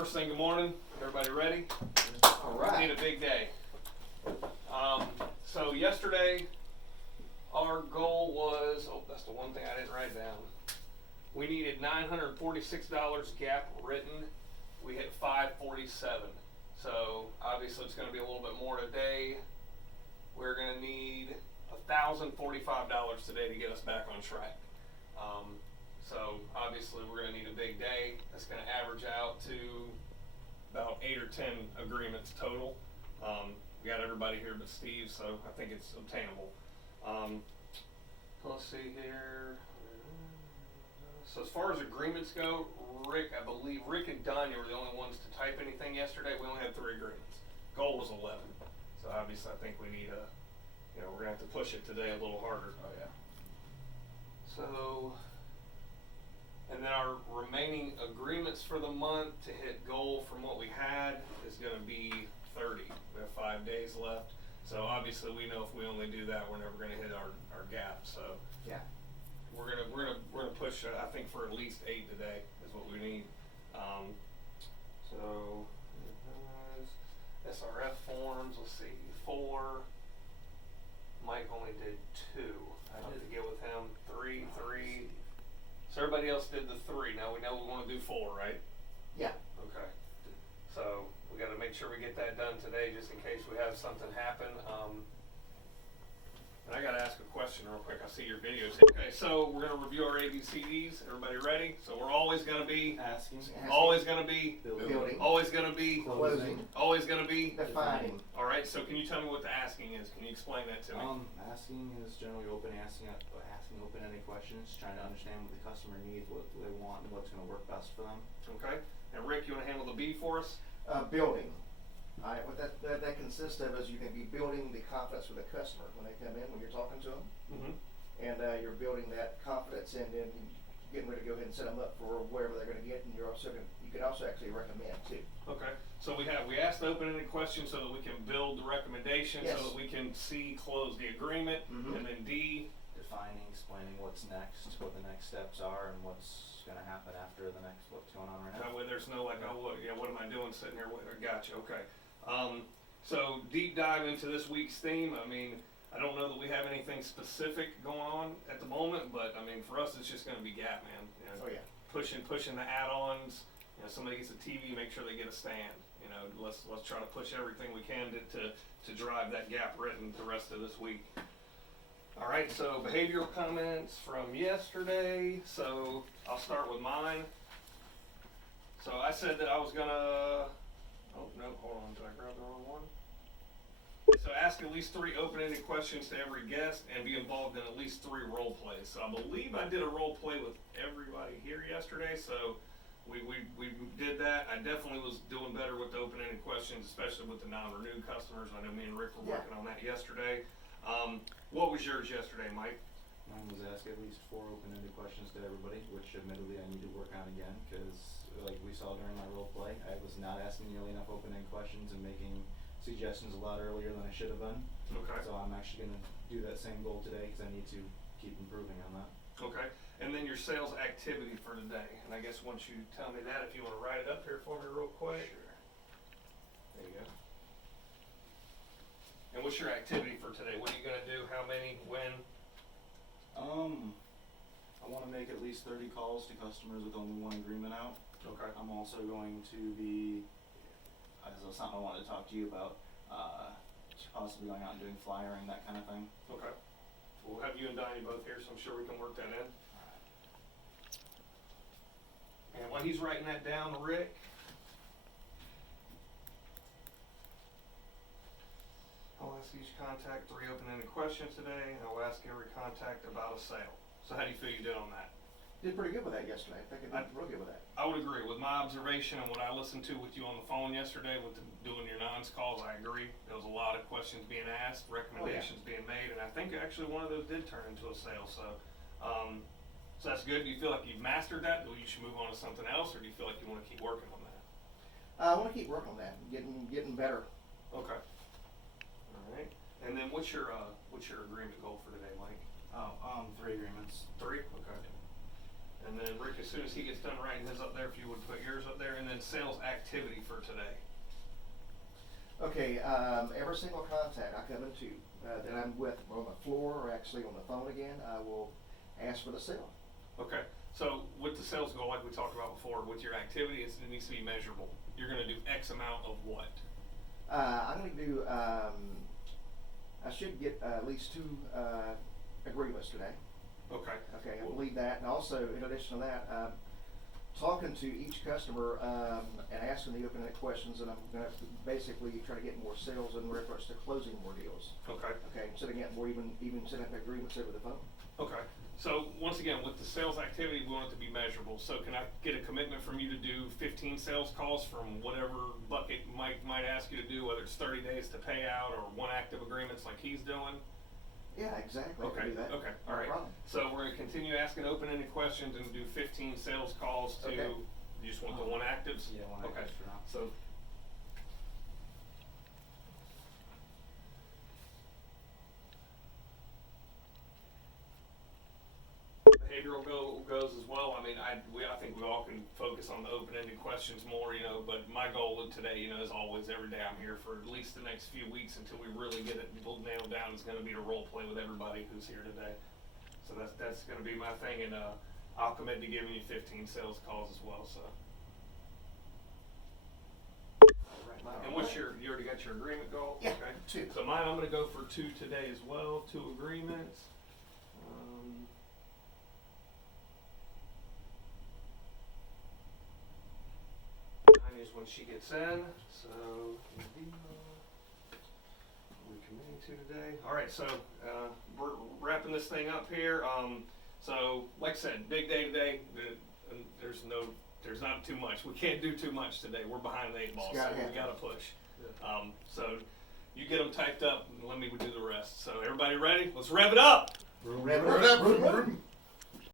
First thing, good morning. Everybody ready? All right. We need a big day. So yesterday, our goal was, that's the one thing I didn't write down. We needed $946 gap written. We hit 547. So obviously it's going to be a little bit more today. We're going to need $1,045 today to get us back on track. So obviously we're going to need a big day. That's going to average out to about 8 or 10 agreements total. We got everybody here but Steve, so I think it's obtainable. Let's see here. So as far as agreements go, Rick, I believe Rick and Danya were the only ones to type anything yesterday. We only had 3 agreements. Goal was 11. So obviously I think we need we're gonna have to push it today a little harder. Oh yeah. So, and then our remaining agreements for the month to hit goal from what we had is gonna be 30. We have 5 days left. So obviously we know if we only do that, we're never gonna hit our gap. So Yeah. we're gonna push I think for at least 8 today is what we need. So SRF forms, let's see, 4. Mike only did 2. I have to get with him. 3. So everybody else did the 3. Now we know we want to do 4, right? Yeah. Okay. So we got to make sure we get that done today, just in case we have something happen. And I got to ask a question real quick. I see your videos. Okay, so we're going to review our ABCDs. Everybody ready? So we're always going to be Asking. always going to be Building. always going to be Closing. always going to be. Defining. All right. So can you tell me what the asking is? Can you explain that to me? Asking is generally asking open-ended questions, trying to understand what the customer needs, what they want, and what's going to work best for them. Okay. And Rick, you want to handle the B for us? Building. What that consists of is you can be building the confidence with the customer when they come in, when you're talking to them, Mm-hmm. and you're building that confidence, and then getting ready to go ahead and set them up for wherever they're going to get, and you can also actually recommend too. Okay. So we asked open-ended questions so that we can build the recommendation, Yes. so that we can close the agreement, Mhm. and then D. Defining, explaining what's next, what the next steps are, and what's going to happen after what's going on right now. That way there's no like, what am I doing sitting here? Gotcha. Okay. So deep dive into this week's theme. I mean, I don't know that we have anything specific going on at the moment, but I mean, for us, it's just going to be gap, man. You know, Oh yeah. pushing the add-ons. You know, somebody gets a TV, make sure they get a stand. You know, let's try to push everything we can to drive that gap written the rest of this week. All right, so behavioral comments from yesterday. So I'll start with mine. So I said that I was gonna, oh no, hold on, did I grab the wrong one? So ask at least 3 open-ended questions to every guest and be involved in at least 3 role plays. So I believe I did a role play with everybody here yesterday, so we did that. I definitely was doing better with the open-ended questions, especially with the non-renewed customers. I know me and Rick were working on that yesterday. What was yours yesterday, Mike? Mine was ask at least 4 open-ended questions to everybody, which admittedly I need to work on again, because like we saw during my role play, I was not asking nearly enough open-ended questions and making suggestions a lot earlier than I should have been. Okay. So I'm actually going to do that same goal today, because I need to keep improving on that. Okay. And then your sales activity for today. And I guess once you tell me that, if you want to write it up here for me real quick. Sure. There you go. And what's your activity for today? What are you going to do? How many? When? I want to make at least 30 calls to customers with only 1 agreement out. Okay. I'm also going to be, as something I wanted to talk to you about, possibly going out and doing flyering, that kind of thing. Okay. We'll have you and Donnie both here, so I'm sure we can work that in. And while he's writing that down, Rick, I'll ask each contact 3 open-ended questions today, and I'll ask every contact about a sale. So how do you feel you did on that? Did pretty good with that yesterday. I think I did real good with that. I would agree. With my observation and what I listened to with you on the phone yesterday with doing your nons calls, I agree. There was a lot of questions being asked, recommendations being made, and I think actually one of those did turn into a sale. So that's good. Do you feel like you've mastered that? Do you should move on to something else, or do you feel like you want to keep working on that? I want to keep working on that, getting better. Okay. All right. And then what's your agreement goal for today, Mike? 3 agreements. 3? Okay. And then Rick, as soon as he gets done writing his up there, if you would put yours up there, and then sales activity for today. Okay, every single contact I come into, that I'm with on the floor or actually on the phone again, I will ask for the sale. Okay, so with the sales goal, like we talked about before, with your activity, it needs to be measurable. You're gonna do X amount of what? I'm gonna do, I should get at least 2 agreements today. Okay. Okay, I believe that, and also, in addition to that, talking to each customer, and asking the open-ended questions, and I'm gonna basically try to get more sales in reference to closing more deals. Okay. Okay, instead of getting more, even setting up agreements over the phone. Okay, so once again, with the sales activity, we want it to be measurable. So can I get a commitment from you to do 15 sales calls from whatever bucket Mike might ask you to do, whether it's 30 days to pay out or 1 active agreements like he's doing? Yeah, exactly. I can Okay, do that. okay, No all right. problem. So we're gonna continue asking open-ended questions and do 15 sales calls to, Okay. you just want the 1 actives? Yeah, 1 Okay, actives for now. so. Behavioral goes as well. I mean, I think we all can focus on the open-ended questions more, you know, but my goal of today, you know, as always, every day I'm here for at least the next few weeks until we really get it nailed down, is gonna be to role play with everybody who's here today. So that's gonna be my thing, and I'll commit to giving you 15 sales calls as well, so. And what's you already got your agreement goal? Yeah, Okay. 2. So mine, I'm gonna go for 2 today as well, 2 agreements. Mine is when she gets in, so we committing to today. All right, so we're wrapping this thing up here. So like I said, big day today. There's not too much. We can't do too much today. We're behind the 8 ball, so we gotta push. So you get them typed up and let me do the rest. So everybody ready? Let's rev it up. Rev it up.